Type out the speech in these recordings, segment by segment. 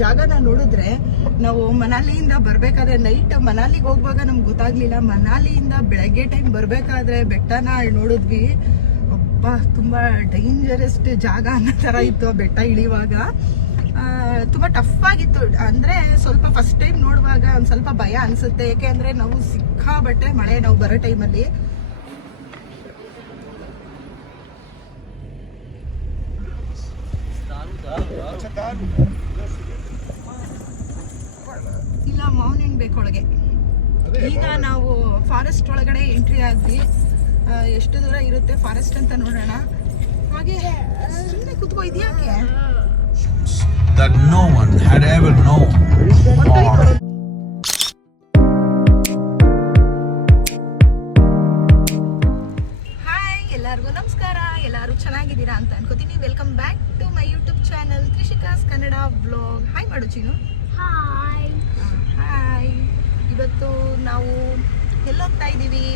ಜಾಗನ ನೋಡಿದ್ರೆ ನಾವು ಮನಾಲಿಯಿಂದ ಬರ್ಬೇಕಾದ್ರೆ ನೈಟ್ ಮನಾಲಿಗೆ ಹೋಗುವಾಗ ನಮ್ಗೆ ಗೊತ್ತಾಗ್ಲಿಲ್ಲ. ಮನಾಲಿಯಿಂದ ಬೆಳಗ್ಗೆ ಟೈಮ್ ಬರ್ಬೇಕಾದ್ರೆ ಬೆಟ್ಟನ ನೋಡಿದ್ವಿ. ಅಬ್ಬಾ ತುಂಬಾ ಡೇಂಜರಸ್ ಜಾಗ ಅನ್ನೋ ತರ ಇತ್ತು. ಬೆಟ್ಟ ಇಳಿಯುವಾಗ ತುಂಬಾ ಟಫ್ ಆಗಿತ್ತು. ಅಂದ್ರೆ ಸ್ವಲ್ಪ ಫಸ್ಟ್ ಟೈಮ್ ನೋಡುವಾಗ ಒಂದ್ ಸ್ವಲ್ಪ ಭಯ ಅನ್ಸುತ್ತೆ. ಯಾಕೆಂದ್ರೆ ನಾವು ಸಿಕ್ಕಾಬಟ್ಟೆ ಮಳೆ ನಾವು ಬರೋ ಟೈಮಲ್ಲಿ. ಇಲ್ಲ ಮೌಂಟೇನ್ ಬೇಕೊಳಗೆ. ಈಗ ನಾವು ಫಾರೆಸ್ಟ್ ಒಳಗಡೆ ಎಂಟ್ರಿ ಆದ್ವಿ. ಎಷ್ಟು ದೂರ ಇರುತ್ತೆ ಫಾರೆಸ್ಟ್ ಅಂತ ನೋಡೋಣ. ಹಾಗೆ ಸುಮ್ಮನೆ ಕುತ್ಕೋ. ಇದ್ಯಾಕೆ that no one had ever known. Hi, ಎಲ್ಲರಿಗೂ ನಮಸ್ಕಾರ. ಎಲ್ಲರೂ ಚೆನ್ನಾಗಿದ್ದೀರಾ ಅಂತ ಅನ್ಕೋತೀನಿ. Welcome back to my YouTube channel Trishika's Kannada vlog. Hi ಮಾಡು ಚೀನು. ಹಾಯ್. ಇವತ್ತು ನಾವು ಎಲ್ಲೋಗ್ತಾ ಇದ್ದೀವಿ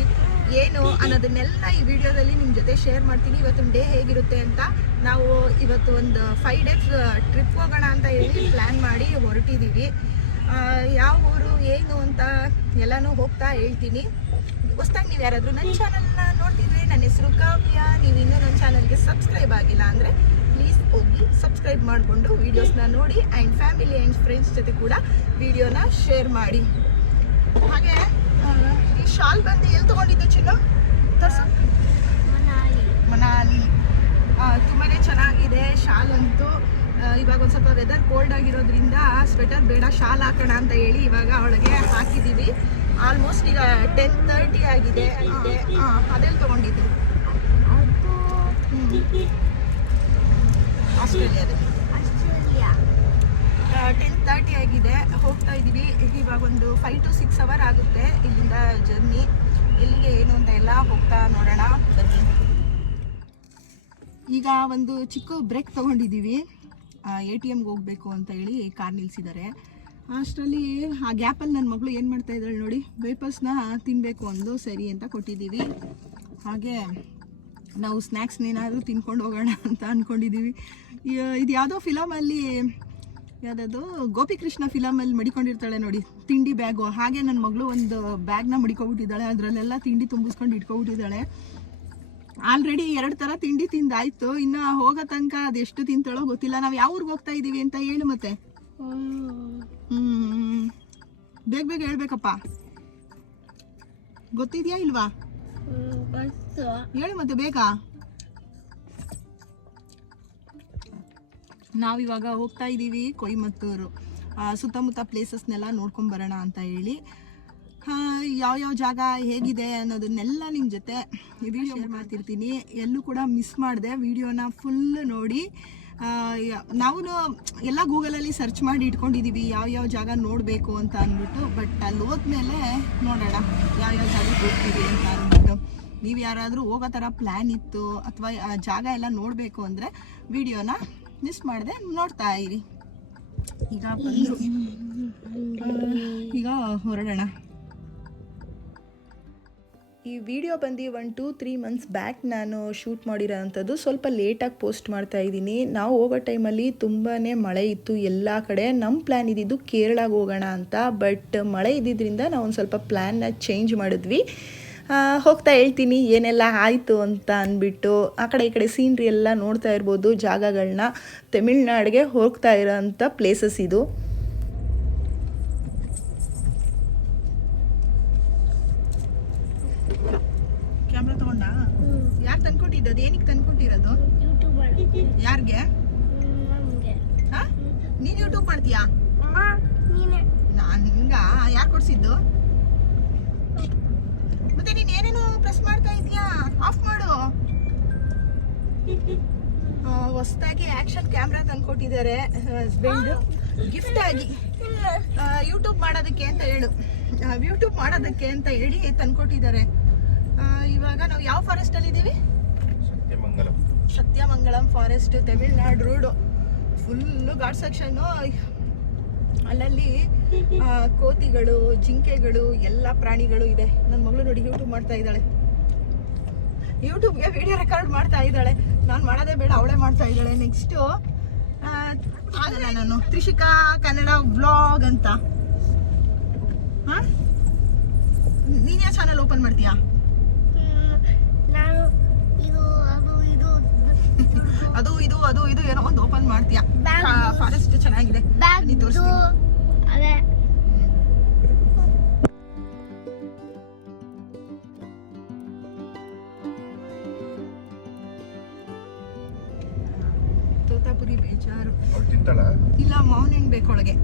ಏನು ಅನ್ನೋದನ್ನೆಲ್ಲ ಈ ವಿಡಿಯೋದಲ್ಲಿ ನಿಮ್ಮ ಜೊತೆ ಶೇರ್ ಮಾಡ್ತೀನಿ. ಇವತ್ತಿನ ಡೇ ಹೇಗಿರುತ್ತೆ ಅಂತ. ನಾವು ಇವತ್ತು ಒಂದು 5 days ಟ್ರಿಪ್ ಹೋಗೋಣ ಅಂತ ಹೇಳಿ ಪ್ಲ್ಯಾನ್ ಮಾಡಿ ಹೊರಟಿದ್ದೀವಿ. ಯಾವ ಊರು ಏನು ಅಂತ ಎಲ್ಲನೂ ಹೋಗ್ತಾ ಹೇಳ್ತೀನಿ. ಹೊಸ್ದಾಗಿ ನೀವು ಯಾರಾದರೂ ನನ್ನ ಚಾನಲ್ನ ನೋಡ್ತಿದ್ರೆ, ನನ್ನ ಹೆಸರು ಕಾವ್ಯ. ನೀವು ಇನ್ನೂ ನನ್ನ ಚಾನಲ್ಗೆ ಸಬ್ಸ್ಕ್ರೈಬ್ ಆಗಿಲ್ಲ ಅಂದರೆ ಪ್ಲೀಸ್ ಹೋಗಿ ಸಬ್ಸ್ಕ್ರೈಬ್ ಮಾಡಿಕೊಂಡು ವೀಡಿಯೋಸ್ನ ನೋಡಿ. ಆ್ಯಂಡ್ ಫ್ಯಾಮಿಲಿ ಆ್ಯಂಡ್ ಫ್ರೆಂಡ್ಸ್ ಜೊತೆ ಕೂಡ ವಿಡಿಯೋನ ಶೇರ್ ಮಾಡಿ. ಹಾಗೆ ಈ ಶಾಲ್ ಬಂದು ಎಲ್ಲಿ ತೊಗೊಂಡಿದ್ದು ಚಿನ್ನ? ತೋರಿಸು. ಮನಾಲಿ. ತುಂಬಾ ಚೆನ್ನಾಗಿದೆ ಶಾಲ್ ಅಂತೂ. ಇವಾಗ ಒಂದು ಸ್ವಲ್ಪ ವೆದರ್ ಕೋಲ್ಡ್ ಆಗಿರೋದ್ರಿಂದ ಸ್ವೆಟರ್ ಬೇಡ, ಶಾಲ್ ಹಾಕೋಣ ಅಂತ ಹೇಳಿ ಇವಾಗ ಅವಳಿಗೆ ಹಾಕಿದ್ದೀವಿ. ಆಲ್ಮೋಸ್ಟ್ ಈಗ 10:30 ಆಗಿದೆ. ಅದೆಲ್ಲಿ ತೊಗೊಂಡಿದ್ದು? ಆಸ್ಟ್ರೇಲಿಯಾದಲ್ಲಿ 10:30 ಆಗಿದೆ. ಹೋಗ್ತಾ ಇದ್ದೀವಿ. ಇವಾಗ ಒಂದು 5 to 6 hours ಆಗುತ್ತೆ ಇಲ್ಲಿಂದ ಜರ್ನಿ. ಎಲ್ಲಿಗೆ ಏನು ಅಂತ ಎಲ್ಲ ಹೋಗ್ತಾ ನೋಡೋಣ ಬನ್ನಿ. ಈಗ ಒಂದು ಚಿಕ್ಕ ಬ್ರೇಕ್ ತೊಗೊಂಡಿದ್ದೀವಿ. ATMಗೆ ಹೋಗಬೇಕು ಅಂತ ಹೇಳಿ ಕಾರ್ ನಿಲ್ಲಿಸಿದ್ದಾರೆ. ಅಷ್ಟರಲ್ಲಿ ಆ ಗ್ಯಾಪಲ್ಲಿ ನನ್ನ ಮಗಳು ಏನು ಮಾಡ್ತಾ ಇದ್ದಾಳೆ ನೋಡಿ, ವೇಪರ್ಸ್ನ ತಿನ್ನಬೇಕು ಅಂದು ಸರಿ ಅಂತ ಕೊಟ್ಟಿದ್ದೀವಿ. ಹಾಗೆ ನಾವು ಸ್ನ್ಯಾಕ್ಸ್ನೇನಾದರೂ ತಿನ್ಕೊಂಡು ಹೋಗೋಣ ಅಂತ ಅಂದ್ಕೊಂಡಿದ್ದೀವಿ. ಇದು ಯಾವುದೋ ಫಿಲಮಲ್ಲಿ, ಯಾವುದಾದ್ರು ಗೋಪಿಕೃಷ್ಣ ಫಿಲಮಲ್ಲಿ ಮಡಿಕೊಂಡಿರ್ತಾಳೆ ನೋಡಿ ತಿಂಡಿ ಬ್ಯಾಗು. ಹಾಗೆ ನನ್ನ ಮಗಳು ಒಂದು ಬ್ಯಾಗ್ನ ಮಡಿಕೊಬಿಟ್ಟಿದ್ದಾಳೆ. ಅದರಲ್ಲೆಲ್ಲ ತಿಂಡಿ ತುಂಬಿಸ್ಕೊಂಡು ಇಟ್ಕೊಬಿಟ್ಟಿದ್ದಾಳೆ. ಆಲ್ರೆಡಿ 2 ಥರ ತಿಂಡಿ ತಿಂದಾಯ್ತು. ಇನ್ನು ಹೋಗೋ ತನಕ ಅದೆಷ್ಟು ತಿಂತಾಳೋ ಗೊತ್ತಿಲ್ಲ. ನಾವು ಯಾವ ಊರಿಗೆ ಹೋಗ್ತಾ ಇದ್ದೀವಿ ಅಂತ ಹೇಳು ಮತ್ತೆ. ಬೇಗ ಬೇಗ ಹೇಳ್ಬೇಕಪ್ಪ. ಗೊತ್ತಿದ್ಯಾ ಇಲ್ವಾ? ಹೇಳು ಮತ್ತೆ ಬೇಗ. ನಾವಿವಾಗ ಹೋಗ್ತಾ ಇದ್ದೀವಿ ಕೊಯಮತ್ತೂರು. ಸುತ್ತಮುತ್ತ ಪ್ಲೇಸಸ್ನೆಲ್ಲ ನೋಡ್ಕೊಂಡು ಬರೋಣ ಅಂತ ಹೇಳಿ. ಯಾವ್ಯಾವ ಜಾಗ ಹೇಗಿದೆ ಅನ್ನೋದನ್ನೆಲ್ಲ ನಿಮ್ಮ ಜೊತೆ ವಿಡಿಯೋ ಶೇರ್ ಮಾಡ್ತಿರ್ತೀನಿ. ಎಲ್ಲೂ ಕೂಡ ಮಿಸ್ ಮಾಡಿದೆ. ವಿಡಿಯೋನ ಫುಲ್ ನೋಡಿ. ನಾವು ಎಲ್ಲ ಗೂಗಲಲ್ಲಿ ಸರ್ಚ್ ಮಾಡಿ ಇಟ್ಕೊಂಡಿದ್ದೀವಿ ಯಾವ್ಯಾವ ಜಾಗ ನೋಡಬೇಕು ಅಂತ ಅಂದ್ಬಿಟ್ಟು. ಬಟ್ ಅಲ್ಲಿ ಹೋದ್ಮೇಲೆ ನೋಡೋಣ ಯಾವ್ಯಾವ ಜಾಗಕ್ಕೆ ಹೋಗ್ತೀವಿ ಅಂತ ಅಂದ್ಬಿಟ್ಟು. ನೀವು ಯಾರಾದರೂ ಹೋಗೋ ಥರ ಪ್ಲ್ಯಾನ್ ಇತ್ತು ಅಥವಾ ಜಾಗ ಎಲ್ಲ ನೋಡಬೇಕು ಅಂದರೆ ವಿಡಿಯೋನ ಮಿಸ್ ಮಾಡಿದೆ ನೋಡ್ತಾ ಇರಿ. ಈಗ ಹೊರಡೋಣ. ಈ ವಿಡಿಯೋ ಬಂದು 1-2-3 months ಬ್ಯಾಕ್ ನಾನು ಶೂಟ್ ಮಾಡಿರೋ ಅಂಥದ್ದು. ಸ್ವಲ್ಪ ಲೇಟಾಗಿ ಪೋಸ್ಟ್ ಮಾಡ್ತಾ ಇದ್ದೀನಿ. ನಾವು ಹೋಗೋ ಟೈಮಲ್ಲಿ ತುಂಬಾ ಮಳೆ ಇತ್ತು ಎಲ್ಲ ಕಡೆ. ನಮ್ಮ ಪ್ಲ್ಯಾನ್ ಇದ್ದಿದ್ದು ಕೇರಳಗೆ ಹೋಗೋಣ ಅಂತ. ಬಟ್ ಮಳೆ ಇದ್ದಿದ್ದರಿಂದ ನಾವು ಒಂದು ಸ್ವಲ್ಪ ಪ್ಲ್ಯಾನ್ನ ಚೇಂಜ್ ಮಾಡಿದ್ವಿ. ಹೋಗ್ತಾ ಹೇಳ್ತೀನಿ ಏನೆಲ್ಲ ಆಯಿತು ಅಂತ ಅಂದ್ಬಿಟ್ಟು. ಆ ಕಡೆ ಈ ಕಡೆ ಸೀನ್ರಿ ಎಲ್ಲ ನೋಡ್ತಾ ಇರ್ಬೋದು ಜಾಗಗಳನ್ನ. ತಮಿಳ್ನಾಡಿಗೆ ಹೋಗ್ತಾ ಇರೋಂಥ ಪ್ಲೇಸಸ್ ಇದು. ಕ್ಯಾಮ್ರಾ ತಗೊಂಡ? ಯಾರು ತಂದ್ಕೊಟ್ಟಿದ್ದು? ಅದು ಏನಕ್ಕೆ ತಂದ್ಕೊಟ್ಟಿರೋದು? ಯಾರಿಗೆ? ನೀನು ಯೂಟ್ಯೂಬ್ ಮಾಡ್ತೀಯಾ? ನಂಗ ಯಾರು ಕೊಡ್ಸಿದ್ದು? ಮತ್ತೆ ನೀನು ಏನೇನು ಪ್ರೆಸ್ ಮಾಡ್ತಾ ಇದೀಯಾ? ಆಫ್ ಮಾಡು. ಹೊಸದಾಗಿ ಆ್ಯಕ್ಷನ್ ಕ್ಯಾಮ್ರಾ ತಂದ್ಕೊಟ್ಟಿದ್ದಾರೆ ಹಸ್ಬೆಂಡು ಗಿಫ್ಟ್ ಆಗಿ. ಯೂಟ್ಯೂಬ್ ಮಾಡೋದಕ್ಕೆ ಅಂತ ಹೇಳಿ ತಂದ್ಕೊಟ್ಟಿದ್ದಾರೆ. ಇವಾಗ ನಾವು ಯಾವ ಫಾರೆಸ್ಟಲ್ಲಿ ಇದ್ದೀವಿ? Sathyamangalam forest, Tamil Nadu road. Full ghat section. ಅಲ್ಲಲ್ಲಿ ಕೋತಿಗಳು, ಜಿಂಕೆಗಳು, ಎಲ್ಲ ಪ್ರಾಣಿಗಳು ಇದೆ. ನನ್ನ ಮಗಳು ನೋಡಿ ಯೂಟ್ಯೂಬ್ ಮಾಡ್ತಾ ಇದ್ದಾಳೆ. ಯೂಟ್ಯೂಬ್ಗೆ ವಿಡಿಯೋ ರೆಕಾರ್ಡ್ ಮಾಡ್ತಾ ಇದ್ದಾಳೆ. ನಾನು ಮಾಡೋದೇ ಬೇಡ, ಅವಳೇ ಮಾಡ್ತಾ ಇದ್ದಾಳೆ. ನೆಕ್ಸ್ಟು ಆಗಲ್ಲ ನಾನು ತ್ರಿಷಿಕಾ ಕನ್ನಡ ವ್ಲಾಗ್ ಅಂತ. ನೀನ್ ಯಾವ ಚಾನಲ್ ಓಪನ್ ಮಾಡ್ತೀಯಾ? ಅದು ಇದು ಏನೋ ಒಂದು ಓಪನ್ ಮಾಡ್ತೀಯಾ? ಫಾರೆಸ್ಟ್ ಚೆನ್ನಾಗಿದೆ, ನೀ ತೋರಿಸ್ತೀನಿ. ತೋತಾಪುರಿ ಬೇಜಾರು ಇಲ್ಲ, ಮೌನ್ ಹಣ್ಣು ಬೇಕೊಳಗೆ.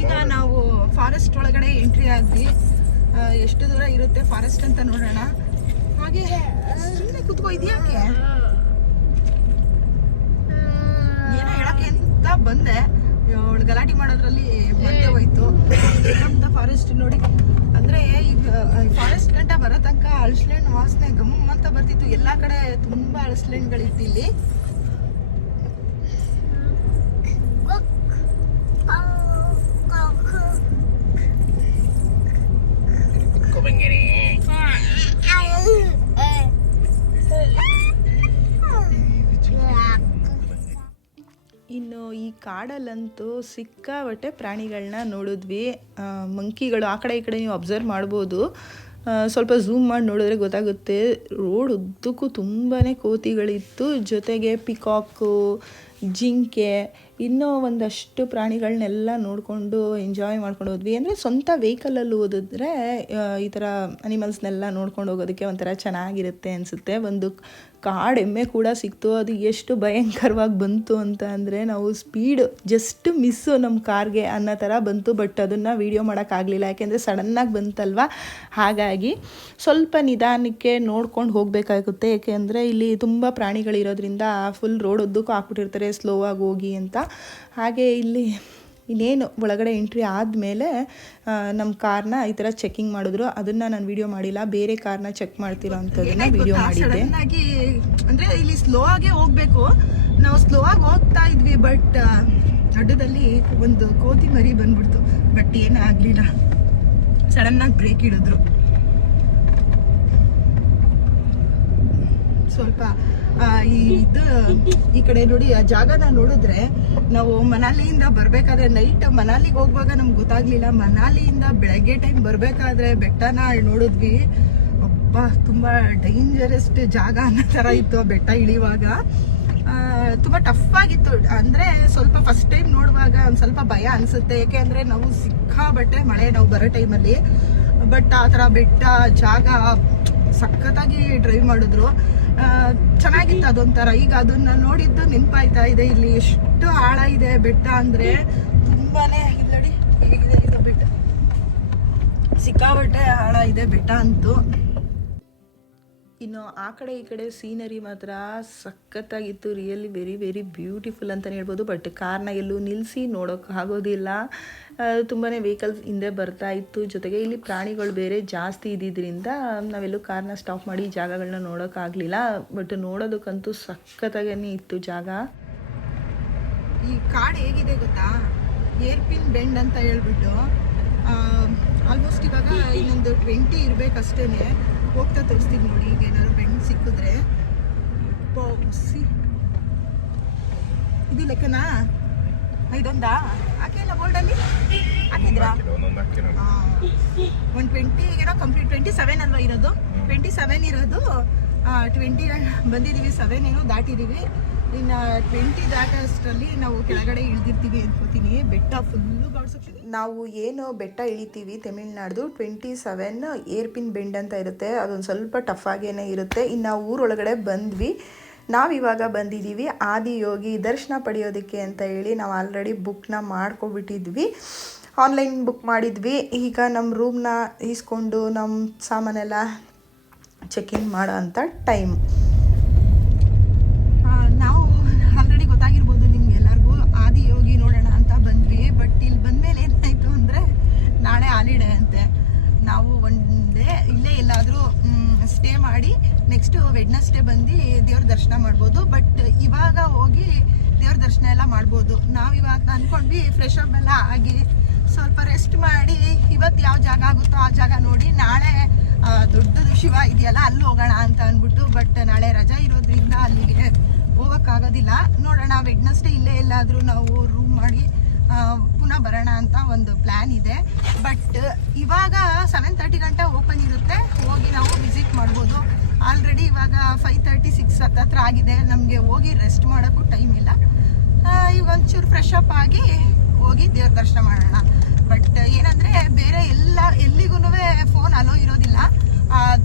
ಈಗ ನಾವು ಫಾರೆಸ್ಟ್ ಒಳಗಡೆ ಎಂಟ್ರಿ ಆದ್ವಿ. ಎಷ್ಟು ದೂರ ಇರುತ್ತೆ ಫಾರೆಸ್ಟ್ ಅಂತ ನೋಡೋಣ. ಹಾಗೆ ಸುಮ್ಮನೆ ಕುತ್ಕೋ, ಇದ್ಯಾಕೆ ಏನೋ ಹೇಳಕ್ಕೆ ಅಂತ ಬಂದೆ, ಅವಳು ಗಲಾಟೆ ಮಾಡೋದ್ರಲ್ಲಿ ಬಂದೇ ಹೋಯ್ತು. ನಮ್ದು ಫಾರೆಸ್ಟ್ ನೋಡಿ, ಅಂದ್ರೆ ಈಗ ಫಾರೆಸ್ಟ್ ಗಂಟ ಬರೋ ತನಕ ಅಳಸ್ಲೆಣ್ಣು ವಾಸನೆ ಗಮ್ ಅಂತ ಬರ್ತಿತ್ತು. ಎಲ್ಲಾ ಕಡೆ ತುಂಬಾ ಅಳಸ್ಲೆಣ್ಣುಗಳಿತ್ತು ಇಲ್ಲಿ. ಇನ್ನು ಈ ಕಾಡಲ್ಲಂತೂ ಸಿಕ್ಕಾಬಟ್ಟೆ ಪ್ರಾಣಿಗಳನ್ನ ನೋಡಿದ್ವಿ. ಮಂಕಿಗಳು ಆ ಕಡೆ ಈ ಕಡೆ ನೀವು ಅಬ್ಸರ್ವ್ ಮಾಡ್ಬೋದು. ಸ್ವಲ್ಪ ಝೂಮ್ ಮಾಡಿ ನೋಡಿದ್ರೆ ಗೊತ್ತಾಗುತ್ತೆ. ರೋಡ್ ಉದ್ದಕ್ಕೂ ತುಂಬಾ ಕೋತಿಗಳಿತ್ತು, ಜೊತೆಗೆ ಪಿಕಾಕು, ಜಿಂಕೆ, ಇನ್ನೂ ಒಂದಷ್ಟು ಪ್ರಾಣಿಗಳನ್ನೆಲ್ಲ ನೋಡಿಕೊಂಡು ಎಂಜಾಯ್ ಮಾಡ್ಕೊಂಡು ಹೋದ್ವಿ. ಅಂದರೆ ಸ್ವಂತ ವೆಹಿಕಲಲ್ಲಿ ಓದಿದ್ರೆ ಈ ಥರ ಅನಿಮಲ್ಸ್ನೆಲ್ಲ ನೋಡ್ಕೊಂಡು ಹೋಗೋದಕ್ಕೆ ಒಂಥರ ಚೆನ್ನಾಗಿರುತ್ತೆ ಅನಿಸುತ್ತೆ. ಒಂದು ಕಾಡು ಎಮ್ಮೆ ಕೂಡ ಸಿಕ್ತು. ಅದು ಎಷ್ಟು ಭಯಂಕರವಾಗಿ ಬಂತು ಅಂತ ಅಂದರೆ, ನಾವು ಸ್ಪೀಡ್ ಜಸ್ಟ್ ಮಿಸ್ಸು ನಮ್ಮ ಕಾರ್ಗೆ ಅನ್ನೋ ಥರ ಬಂತು. ಬಟ್ ಅದನ್ನು ವೀಡಿಯೋ ಮಾಡೋಕ್ಕಾಗಲಿಲ್ಲ, ಯಾಕೆಂದರೆ ಸಡನ್ನಾಗಿ ಬಂತಲ್ವ. ಹಾಗಾಗಿ ಸ್ವಲ್ಪ ನಿಧಾನಕ್ಕೆ ನೋಡ್ಕೊಂಡು ಹೋಗಬೇಕಾಗುತ್ತೆ. ಏಕೆಂದರೆ ಇಲ್ಲಿ ತುಂಬ ಪ್ರಾಣಿಗಳಿರೋದ್ರಿಂದ ಫುಲ್ ರೋಡ್ ಉದ್ದಕ್ಕೂ ಹಾಕ್ಬಿಟ್ಟಿರ್ತಾರೆ ಸ್ಲೋ ಆಗಿ ಹೋಗಿ ಅಂತ. ಹಾಗೆ ಇಲ್ಲಿ ಇನ್ನೇನು ಒಳಗಡೆ ಎಂಟ್ರಿ ಆದಮೇಲೆ ನಮ್ಮ ಕಾರ್ನ ಈ ಥರ ಚೆಕಿಂಗ್ ಮಾಡಿದ್ರು. ಅದನ್ನು ನಾನು ವಿಡಿಯೋ ಮಾಡಿಲ್ಲ, ಬೇರೆ ಕಾರ್ನ ಚೆಕ್ ಮಾಡ್ತಿರೋ ಅಂಥದ್ದನ್ನ ವಿಡಿಯೋ ಮಾಡಿದ್ದೆ. ಅಂದರೆ ಇಲ್ಲಿ ಸ್ಲೋ ಆಗೇ ಹೋಗಬೇಕು, ನಾವು ಸ್ಲೋ ಆಗಿ ಹೋಗ್ತಾ ಇದ್ವಿ. ಬಟ್ ಅಡ್ಡದಲ್ಲಿ ಒಂದು ಕೋತಿ ಮರಿ ಬಂದ್ಬಿಡ್ತು. ಬಟ್ ಏನೂ ಆಗಲಿಲ್ಲ, ಸಡನ್ನಾಗಿ ಬ್ರೇಕ್ ಹಿಡಿದ್ರು. ಸ್ವಲ್ಪ ಈ ಕಡೆ ನೋಡಿ, ಆ ಜಾಗನ ನೋಡಿದ್ರೆ ನಾವು ಮನಾಲಿಯಿಂದ ಬರ್ಬೇಕಾದ್ರೆ ನೈಟ್ ಮನಾಲಿಗೆ ಹೋಗುವಾಗ ನಮ್ಗೆ ಗೊತ್ತಾಗ್ಲಿಲ್ಲ. ಮನಾಲಿಯಿಂದ ಬೆಳಗ್ಗೆ ಟೈಮ್ ಬರ್ಬೇಕಾದ್ರೆ ಬೆಟ್ಟನ ನೋಡಿದ್ವಿ. ಅಬ್ಬಾ, ತುಂಬಾ ಡೇಂಜರಸ್ ಜಾಗ ಅನ್ನೋ ತರ ಇತ್ತು ಆ ಬೆಟ್ಟ ಇಳಿಯುವಾಗ. ತುಂಬಾ ಟಫ್ ಆಗಿತ್ತು. ಅಂದ್ರೆ ಸ್ವಲ್ಪ ಫಸ್ಟ್ ಟೈಮ್ ನೋಡುವಾಗ ಒಂದ್ ಸ್ವಲ್ಪ ಭಯ ಅನ್ಸುತ್ತೆ, ಯಾಕೆ ಅಂದ್ರೆ ನಾವು ಸಿಕ್ಕಾಬಟ್ಟೆ ಮಳೆ ನಾವು ಬರೋ ಟೈಮಲ್ಲಿ. ಬಟ್ ಆ ತರ ಬೆಟ್ಟ ಜಾಗ ಸಖತ್ತಾಗಿ ಡ್ರೈವ್ ಮಾಡಿದ್ರು, ಚೆನ್ನಾಗಿತ್ತು ಅದೊಂಥರ. ಈಗ ಅದನ್ನ ನೋಡಿದ್ದು ನೆನಪಾಯ್ತಾ ಇದೆ. ಇಲ್ಲಿ ಎಷ್ಟು ಆಳ ಇದೆ ಬೆಟ್ಟ ಅಂದ್ರೆ ತುಂಬಾನೇ. ನೋಡಿ ಹೇಗಿದೆ ಇದು ಬೆಟ್ಟ, ಸಿಕ್ಕಾಬಟ್ಟೆ ಆಳ ಇದೆ ಬೆಟ್ಟ ಅಂತೂ. ಇನ್ನು ಆ ಕಡೆ ಈ ಕಡೆ ಸೀನರಿ ಮಾತ್ರ ಸಖತ್ತಾಗಿತ್ತು. ರಿಯಲಿ ವೆರಿ ವೆರಿ ಬ್ಯೂಟಿಫುಲ್ ಅಂತಲೇ ಹೇಳ್ಬೋದು. ಬಟ್ ಕಾರ್ನ ಎಲ್ಲೂ ನಿಲ್ಲಿಸಿ ನೋಡೋಕೆ ಆಗೋದಿಲ್ಲ, ತುಂಬಾ ವೆಹಿಕಲ್ಸ್ ಹಿಂದೆ ಬರ್ತಾ ಇತ್ತು. ಜೊತೆಗೆ ಇಲ್ಲಿ ಪ್ರಾಣಿಗಳು ಬೇರೆ ಜಾಸ್ತಿ ಇದ್ದಿದ್ದರಿಂದ ನಾವೆಲ್ಲೂ ಕಾರ್ನ ಸ್ಟಾಪ್ ಮಾಡಿ ಜಾಗಗಳನ್ನ ನೋಡೋಕ್ಕಾಗಲಿಲ್ಲ. ಬಟ್ ನೋಡೋದಕ್ಕಂತೂ ಸಖತ್ತಾಗೇ ಇತ್ತು ಜಾಗ. ಈ ಕಾಡು ಹೇಗಿದೆ ಗೊತ್ತಾ, ಏರ್ಪಿನ್ ಬೆಂಡ್ ಅಂತ ಹೇಳ್ಬಿಟ್ಟು ಆಲ್ಮೋಸ್ಟ್ ಇವಾಗ ಇನ್ನೊಂದು 20 ಇರಬೇಕಷ್ಟೇ. ಹೋಗ್ತಾ ತೋರಿಸ್ತೀನಿ ನೋಡಿ. ಈಗ ಏನಾದ್ರು ಬೆಂಡ್ ಸಿಕ್ಕಿದ್ರೆ ಇದು ಲೆಕ್ಕನಾ? ಇದೊಂದಾ ಹಾಕಿಲ್ಲ ಬೋರ್ಡಲ್ಲಿ? ಹಾಕಿದ್ರಾ? 120 ಏನೋ ಕಂಪ್ಲೀಟ್. 27 ಅಲ್ವಾ ಇರೋದು? 27 ಇರೋದು. 20 ಬಂದಿದ್ದೀವಿ, 7 ಏನೋ ದಾಟಿದ್ದೀವಿ. ಇನ್ನು 20 ದಾಟೋಷ್ಟರಲ್ಲಿ ನಾವು ಕೆಳಗಡೆ ಇಳಿದಿರ್ತೀವಿ ಅನ್ಕೋತೀನಿ. ಬೆಟ್ಟ ಫುಲ್ಲು ಗಾಡ್ಸೋಗ್ತೀವಿ. ನಾವು ಏನು ಬೆಟ್ಟ ಇಳಿತೀವಿ ತಮಿಳ್ನಾಡ್ದು 27 ಏರ್ಪಿನ್ ಬೆಂಡ್ ಅಂತ ಇರುತ್ತೆ. ಅದೊಂದು ಸ್ವಲ್ಪ ಟಫ್ ಆಗೇನೆ ಇರುತ್ತೆ. ಇನ್ನು ನಾವು ಊರೊಳಗಡೆ ಬಂದ್ವಿ. ನಾವಿವಾಗ ಬಂದಿದ್ದೀವಿ ಆದಿಯೋಗಿ ದರ್ಶನ ಪಡೆಯೋದಕ್ಕೆ ಅಂತ ಹೇಳಿ. ನಾವು ಆಲ್ರೆಡಿ ಬುಕ್ನ ಮಾಡ್ಕೊಬಿಟ್ಟಿದ್ವಿ, ಆನ್ಲೈನ್ ಬುಕ್ ಮಾಡಿದ್ವಿ. ಈಗ ನಮ್ಮ ರೂಮ್ನ ಈಸ್ಕೊಂಡು ನಮ್ಮ ಸಾಮಾನೆಲ್ಲ ಚೆಕ್-ಇನ್ ಮಾಡೋ ಅಂಥ ಟೈಮ್. ನಾವು ಆಲ್ರೆಡಿ ಗೊತ್ತಾಗಿರ್ಬೋದು ನಿಮ್ಗೆ ಎಲ್ಲರಿಗೂ, ಆದಿಯೋಗಿ ನೋಡೋಣ ಅಂತ ಬಂದ್ವಿ. ಬಟ್ ಇಲ್ಲಿ ಬಂದಮೇಲೆ ಏನಾಯಿತು ಅಂದರೆ ನಾಳೆ ಹಾಲಿಡೇ ಅಂತೆ. ನಾವು ಒನ್ ಡೇ ಇಲ್ಲೇ ಎಲ್ಲಾದರೂ ಸ್ಟೇ ಮಾಡಿ ನೆಕ್ಸ್ಟ್ ವೆಡ್ನೆಸ್ಡೇ ಬಂದು ದೇವ್ರ ದರ್ಶನ ಮಾಡ್ಬೋದು. ಬಟ್ ಇವಾಗ ಹೋಗಿ ದೇವ್ರ ದರ್ಶನ ಎಲ್ಲ ಮಾಡ್ಬೋದು. ನಾವು ಇವಾಗ ಅಂದ್ಕೊಂಡ್ವಿ ಫ್ರೆಶ್ ಅಪ್ ಎಲ್ಲ ಆಗಿ ಸ್ವಲ್ಪ ರೆಸ್ಟ್ ಮಾಡಿ ಇವತ್ತು ಯಾವ ಜಾಗ ಆಗುತ್ತೋ ಆ ಜಾಗ ನೋಡಿ ನಾಳೆ ದೊಡ್ಡದು ಶಿವ ಇದೆಯಲ್ಲ ಅಲ್ಲಿ ಹೋಗೋಣ ಅಂತ ಅಂದ್ಬಿಟ್ಟು. ಬಟ್ ನಾಳೆ ರಜಾ ಇರೋದ್ರಿಂದ ಅಲ್ಲಿಗೆ ಹೋಗೋ ಹೋಗೋಕ್ಕಾಗೋದಿಲ್ಲ. ನೋಡೋಣ, ವೆಡ್ನಸ್ಡೇ ಇಲ್ಲೇ ಎಲ್ಲಾದರೂ ನಾವು ರೂಮ್ ಮಾಡಿ ಪುನಃ ಬರೋಣ ಅಂತ ಒಂದು ಪ್ಲ್ಯಾನ್ ಇದೆ. ಬಟ್ ಇವಾಗ 7:30 ಗಂಟೆ ಓಪನ್ ಇರುತ್ತೆ, ಹೋಗಿ ನಾವು ವಿಸಿಟ್ ಮಾಡ್ಬೋದು. ಆಲ್ರೆಡಿ ಇವಾಗ 5:36 ಹತ್ತತ್ರ ಆಗಿದೆ. ನಮಗೆ ಹೋಗಿ ರೆಸ್ಟ್ ಮಾಡೋಕ್ಕೂ ಟೈಮ್ ಇಲ್ಲ. ಈಗ ಒಂಚೂರು ಫ್ರೆಶ್ ಅಪ್ ಆಗಿ ಹೋಗಿ ದೇವ್ರ ದರ್ಶನ ಮಾಡೋಣ. ಬಟ್ ಏನಂದರೆ ಬೇರೆ ಎಲ್ಲಿಗೂ ಫೋನ್ ಅಲೋ ಇರೋದಿಲ್ಲ.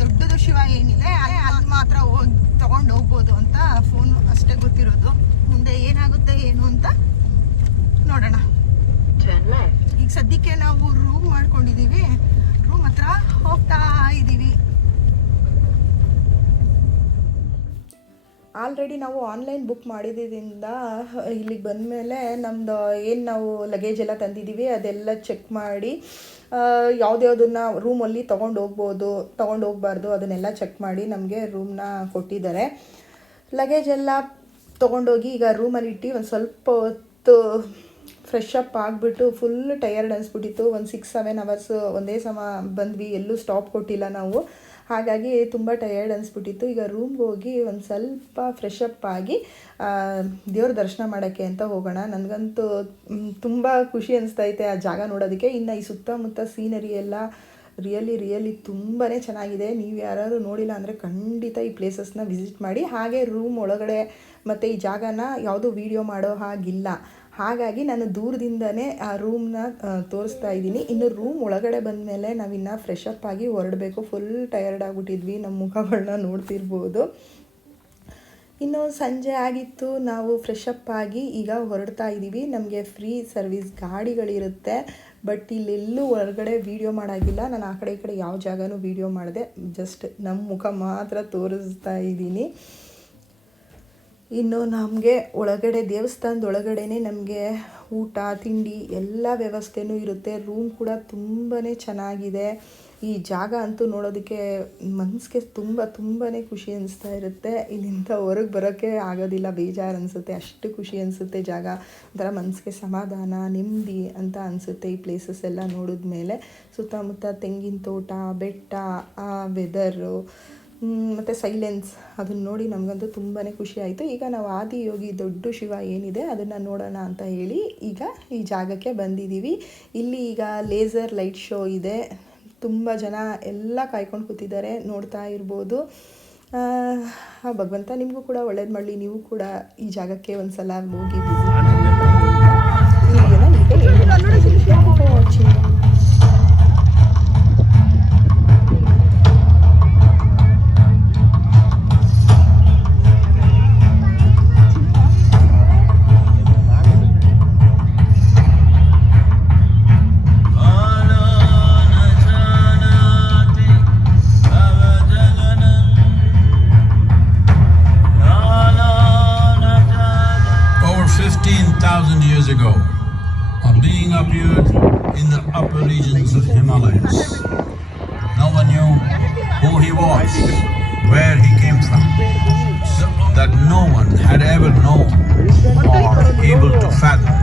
ದೊಡ್ಡದು ಶಿವ ಏನಿದೆ ಅಲ್ಲಿ ಮಾತ್ರ ಹೋಗಿ ತೊಗೊಂಡು ಹೋಗ್ಬೋದು ಅಂತ ಫೋನು ಅಷ್ಟೇ ಗೊತ್ತಿರೋದು. ಮುಂದೆ ಏನಾಗುತ್ತೆ ಏನು ಅಂತ ನೋಡೋಣ. ಈಗ ಸದ್ಯಕ್ಕೆ ನಾವು ರೂಮ್ ಮಾಡ್ಕೊಂಡಿದ್ದೀವಿ. ರೂಮ್ ಹತ್ರ ಹೋಗ್ತಾ ಇದ್ದೀವಿ. ಆಲ್ರೆಡಿ ನಾವು ಆನ್ಲೈನ್ ಬುಕ್ ಮಾಡಿದ್ದರಿಂದ ಇಲ್ಲಿಗೆ ಬಂದಮೇಲೆ ನಮ್ಮದು ಏನು ನಾವು ಲಗೇಜ್ ಎಲ್ಲ ತಂದಿದ್ದೀವಿ ಅದೆಲ್ಲ ಚೆಕ್ ಮಾಡಿ ಯಾವುದ್ಯಾವುದನ್ನು ರೂಮಲ್ಲಿ ತೊಗೊಂಡು ಹೋಗ್ಬಾರ್ದು ಅದನ್ನೆಲ್ಲ ಚೆಕ್ ಮಾಡಿ ನಮಗೆ ರೂಮ್ನ ಕೊಟ್ಟಿದ್ದಾರೆ. ಲಗೇಜ್ ಎಲ್ಲ ತೊಗೊಂಡೋಗಿ ಈಗ ರೂಮಲ್ಲಿ ಇಟ್ಟು ಒಂದು ಸ್ವಲ್ಪ ಹೊತ್ತು ಫ್ರೆಶ್ ಅಪ್ ಆಗಿಬಿಟ್ಟು ಫುಲ್ ಟಯರ್ಡ್ ಅನಿಸ್ಬಿಟ್ಟಿತ್ತು. ಒಂದು 6-7 ಅವರ್ಸ್ ಒಂದೇ ಸಮ ಬಂದ್ವಿ, ಎಲ್ಲೂ ಸ್ಟಾಪ್ ಕೊಟ್ಟಿಲ್ಲ ನಾವು. ಹಾಗಾಗಿ ತುಂಬ ಟಯರ್ಡ್ ಅನಿಸ್ಬಿಟ್ಟಿತ್ತು. ಈಗ ರೂಮ್ಗೆ ಹೋಗಿ ಒಂದು ಸ್ವಲ್ಪ ಫ್ರೆಶ್ ಅಪ್ ಆಗಿ ದೇವ್ರ ದರ್ಶನ ಮಾಡೋಕ್ಕೆ ಅಂತ ಹೋಗೋಣ. ನನಗಂತೂ ತುಂಬ ಖುಷಿ ಅನಿಸ್ತೈತೆ ಆ ಜಾಗ ನೋಡೋದಕ್ಕೆ. ಇನ್ನು ಈ ಸುತ್ತಮುತ್ತ ಸೀನರಿ ಎಲ್ಲ ರಿಯಲಿ ತುಂಬಾ ಚೆನ್ನಾಗಿದೆ. ನೀವು ಯಾರಾದರೂ ನೋಡಿಲ್ಲ ಅಂದರೆ ಖಂಡಿತ ಈ ಪ್ಲೇಸಸ್ನ ವಿಸಿಟ್ ಮಾಡಿ. ಹಾಗೆ ರೂಮ್ ಒಳಗಡೆ ಮತ್ತು ಈ ಜಾಗನ ಯಾವುದೂ ವೀಡಿಯೋ ಮಾಡೋ ಹಾಗಿಲ್ಲ. ಹಾಗಾಗಿ ನಾನು ದೂರದಿಂದನೇ ಆ ರೂಮ್ನ ತೋರಿಸ್ತಾ ಇದ್ದೀನಿ. ಇನ್ನು ರೂಮ್ ಒಳಗಡೆ ಬಂದಮೇಲೆ ನಾವಿನ್ನು ಫ್ರೆಶ್ ಅಪ್ ಆಗಿ ಹೊರಡಬೇಕು. ಫುಲ್ ಟಯರ್ಡ್ ಆಗಿಬಿಟ್ಟಿದ್ವಿ, ನಮ್ಮ ಮುಖಗಳನ್ನ ನೋಡ್ತಿರ್ಬೋದು. ಇನ್ನು ಸಂಜೆ ಆಗಿತ್ತು, ನಾವು ಫ್ರೆಶ್ ಅಪ್ ಆಗಿ ಈಗ ಹೊರಡ್ತಾ ಇದ್ದೀವಿ. ನಮಗೆ ಫ್ರೀ ಸರ್ವಿಸ್ ಗಾಡಿಗಳಿರುತ್ತೆ. ಬಟ್ ಇಲ್ಲೆಲ್ಲೂ ಹೊರಗಡೆ ವೀಡಿಯೋ ಮಾಡೋಂಗಿಲ್ಲ. ನಾನು ಆ ಕಡೆ ಈ ಕಡೆ ಯಾವ ಜಾಗನೂ ವೀಡಿಯೋ ಮಾಡಿದೆ, ಜಸ್ಟ್ ನಮ್ಮ ಮುಖ ಮಾತ್ರ ತೋರಿಸ್ತಾ ಇದ್ದೀನಿ. ಇನ್ನು ನಮಗೆ ಒಳಗಡೆ ದೇವಸ್ಥಾನದ ಒಳಗಡೆನೇ ನಮಗೆ ಊಟ ತಿಂಡಿ ಎಲ್ಲ ವ್ಯವಸ್ಥೆನೂ ಇರುತ್ತೆ. ರೂಮ್ ಕೂಡ ತುಂಬಾ ಚೆನ್ನಾಗಿದೆ. ಈ ಜಾಗ ಅಂತೂ ನೋಡೋದಕ್ಕೆ ಮನಸ್ಸಿಗೆ ತುಂಬಾ ಖುಷಿ ಅನಿಸ್ತಾ ಇರುತ್ತೆ. ಇಲ್ಲಿಂದ ಹೊರಗೆ ಬರೋಕ್ಕೆ ಆಗೋದಿಲ್ಲ, ಬೇಜಾರು ಅನಿಸುತ್ತೆ, ಅಷ್ಟು ಖುಷಿ ಅನಿಸುತ್ತೆ. ಜಾಗ ಒಂಥರ ಮನಸ್ಸಿಗೆ ಸಮಾಧಾನ ನೆಮ್ಮದಿ ಅಂತ ಅನಿಸುತ್ತೆ ಈ ಪ್ಲೇಸಸ್ ಎಲ್ಲ ನೋಡಿದ ಮೇಲೆ. ಸುತ್ತಮುತ್ತ ತೆಂಗಿನ ತೋಟ, ಬೆಟ್ಟ, ಆ ವೆದರು ಮತ್ತು ಸೈಲೆನ್ಸ್ ಅದನ್ನು ನೋಡಿ ನಮಗಂತೂ ತುಂಬಾ ಖುಷಿ ಆಯಿತು. ಈಗ ನಾವು ಆದಿಯೋಗಿ ದೊಡ್ಡ ಶಿವ ಏನಿದೆ ಅದನ್ನು ನೋಡೋಣ ಅಂತ ಹೇಳಿ ಈಗ ಈ ಜಾಗಕ್ಕೆ ಬಂದಿದ್ದೀವಿ. ಇಲ್ಲಿ ಈಗ ಲೇಸರ್ ಲೈಟ್ ಶೋ ಇದೆ. ತುಂಬ ಜನ ಎಲ್ಲ ಕಾಯ್ಕೊಂಡು ಕೂತಿದ್ದಾರೆ, ನೋಡ್ತಾ ಇರ್ಬೋದು. ಭಗವಂತ ನಿಮಗೂ ಕೂಡ ಒಳ್ಳೇದು ಮಾಡಲಿ. ನೀವು ಕೂಡ ಈ ಜಾಗಕ್ಕೆ ಒಂದು ಸಲ ಹೋಗಿ ago, a being appeared in the upper regions of Himalayas. No one knew who he was, where he came from, that no one had ever known or able to fathom.